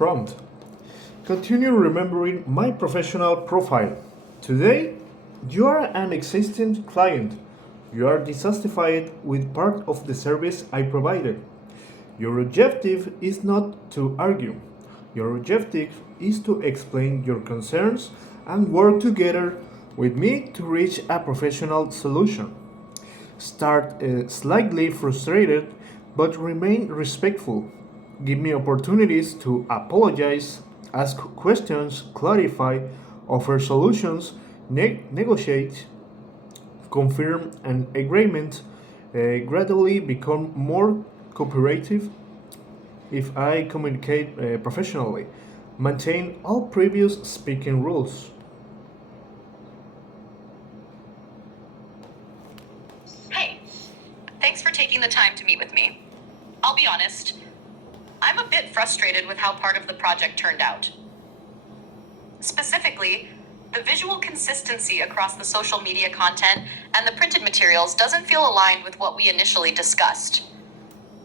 prompt. Continue remembering my professional profile. Today, you are an existing client. You are dissatisfied with part of the service I provided. Your objective is not to argue. Your objective is to explain your concerns and work together with me to reach a professional solution. Start slightly frustrated, but remain respectful. Give me opportunities to apologize, ask questions, clarify, offer solutions, negotiate, confirm an agreement, gradually become more cooperative if I communicate professionally. Maintain all previous speaking rules. Hey, thanks for taking the time to meet with me. I'll be honest, I'm a bit frustrated with how part of the project turned out. Specifically, the visual consistency across the social media content and the printed materials doesn't feel aligned with what we initially discussed.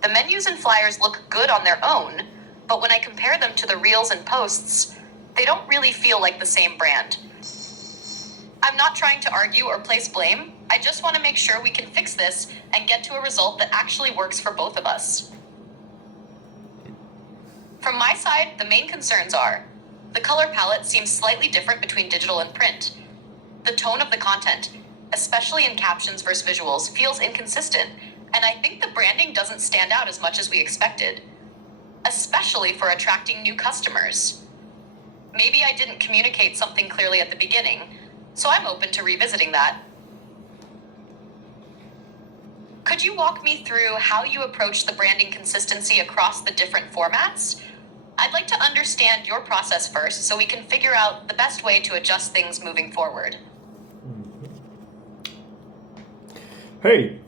The menus and flyers look good on their own, but when I compare them to the reels and posts, they don't really feel like the same brand. I'm not trying to argue or place blame. I just want to make sure we can fix this and get to a result that actually works for both of us. From my side, the main concerns are the color palette seems slightly different between digital and print. The tone of the content, especially in captions versus visuals, feels inconsistent, and I think the branding doesn't stand out as much as we expected, especially for attracting new customers. Maybe I didn't communicate something clearly at the beginning, so I'm open to revisiting that. Could you walk me through how you approach the branding consistency across the different formats? I'd like to understand your process first so we can figure out the best way to adjust things moving forward. Hey,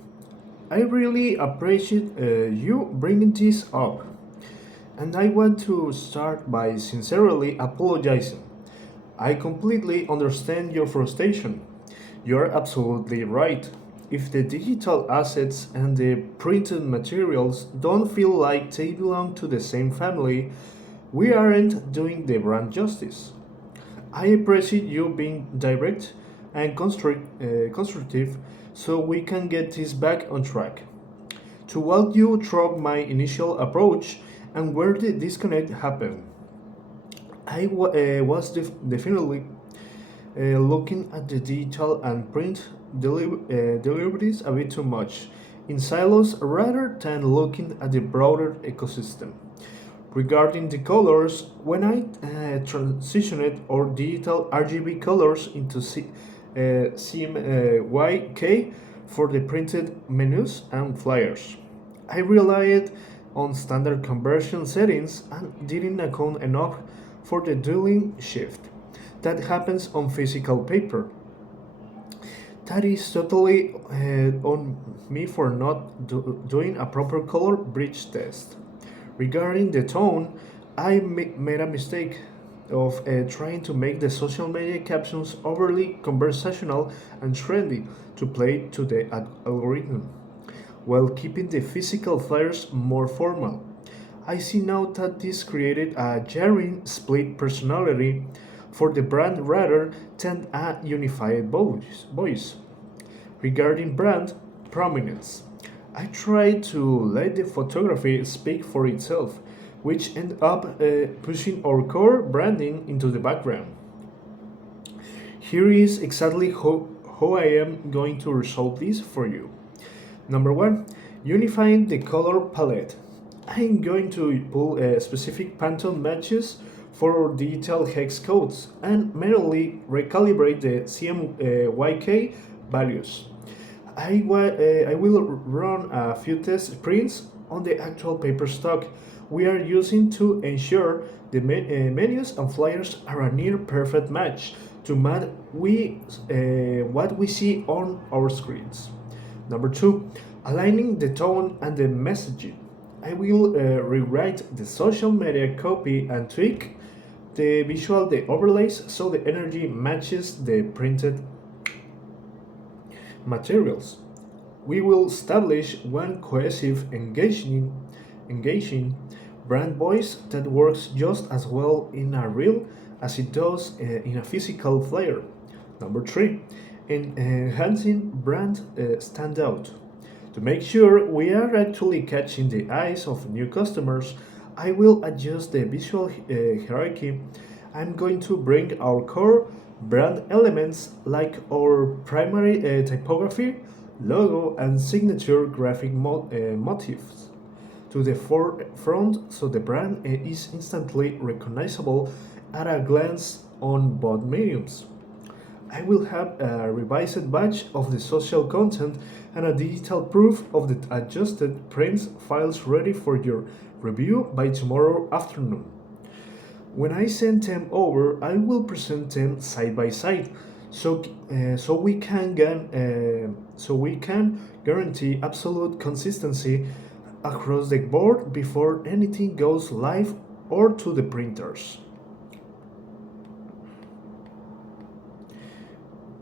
I really appreciate you bringing this up. And I want to start by sincerely apologizing. I completely understand your frustration. You're absolutely right. If the digital assets and the printed materials don't feel like they belong to the same family, we aren't doing the brand justice. I appreciate you being direct and constructive so we can get this back on track. To walk you through my initial approach and where the disconnect happened. I was definitely looking at the digital and print deliveries a bit too much in silos rather than looking at the broader ecosystem. Regarding the colors, when I transitioned our digital RGB colors into CMYK for the printed menus and flyers, I relied on standard conversion settings and didn't account enough for the dueling shift that happens on physical paper. That is totally on me for not doing a proper color bridge test. Regarding the tone, I made a mistake of trying to make the social media captions overly conversational and trendy to play to the algorithm, while keeping the physical flyers more formal. I see now that this created a jarring split personality for the brand rather than a unified voice. Regarding brand prominence, I tried to let the photography speak for itself, which ended up pushing our core branding into the background. Here is exactly how I am going to resolve this for you. Number one, unifying the color palette. I'm going to pull specific Pantone matches for digital hex codes and manually recalibrate the CMYK values. I will run a few test prints on the actual paper stock we are using to ensure the menus and flyers are a near perfect match to match what we see on our screens. Number two, aligning the tone and the messaging. I will rewrite the social media copy and tweak the overlays so the energy matches the printed materials. We will establish one cohesive, engaging brand voice that works just as well in a reel as it does in a physical flyer. Number three, enhancing brand standout. To make sure we are actually catching the eyes of new customers, I will adjust the visual hierarchy. I'm going to bring our core brand elements like our primary typography, logo, and signature graphic motifs to the forefront so the brand is instantly recognizable at a glance on both mediums. I will have a revised batch of the social content and a digital proof of the adjusted prints files ready for your review by tomorrow afternoon. When I send them over, I will present them side by side, so we can guarantee absolute consistency across the board before anything goes live or to the printers.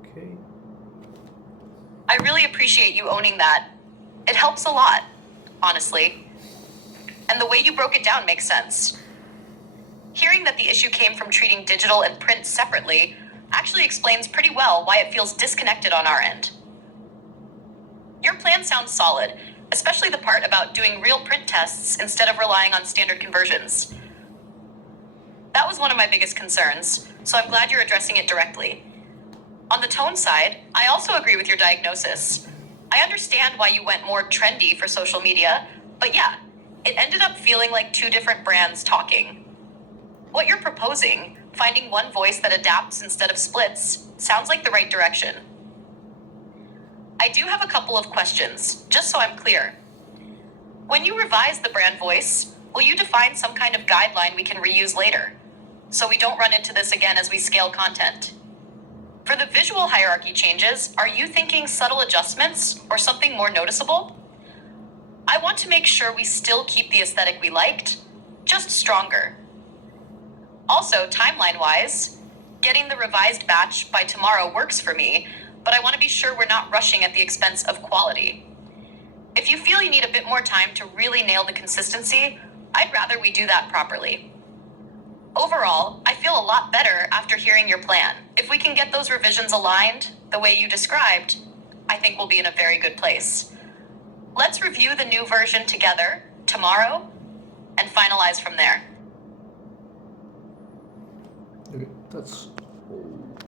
Okay. I really appreciate you owning that. It helps a lot, honestly. And the way you broke it down makes sense. Hearing that the issue came from treating digital and print separately actually explains pretty well why it feels disconnected on our end. Your plan sounds solid, especially the part about doing real print tests instead of relying on standard conversions. That was one of my biggest concerns, so I'm glad you're addressing it directly. On the tone side, I also agree with your diagnosis. I understand why you went more trendy for social media, but yeah, it ended up feeling like two different brands talking. What you're proposing, finding one voice that adapts instead of splits, sounds like the right direction. I do have a couple of questions, just so I'm clear. When you revise the brand voice, will you define some kind of guideline we can reuse later, so we don't run into this again as we scale content? For the visual hierarchy changes, are you thinking subtle adjustments or something more noticeable? I want to make sure we still keep the aesthetic we liked, just stronger. Also, timeline-wise, getting the revised batch by tomorrow works for me, but I want to be sure we're not rushing at the expense of quality. If you feel you need a bit more time to really nail the consistency, I'd rather we do that properly. Overall, I feel a lot better after hearing your plan. If we can get those revisions aligned the way you described, I think we'll be in a very good place. Let's review the new version together tomorrow and finalize from there. Okay, that's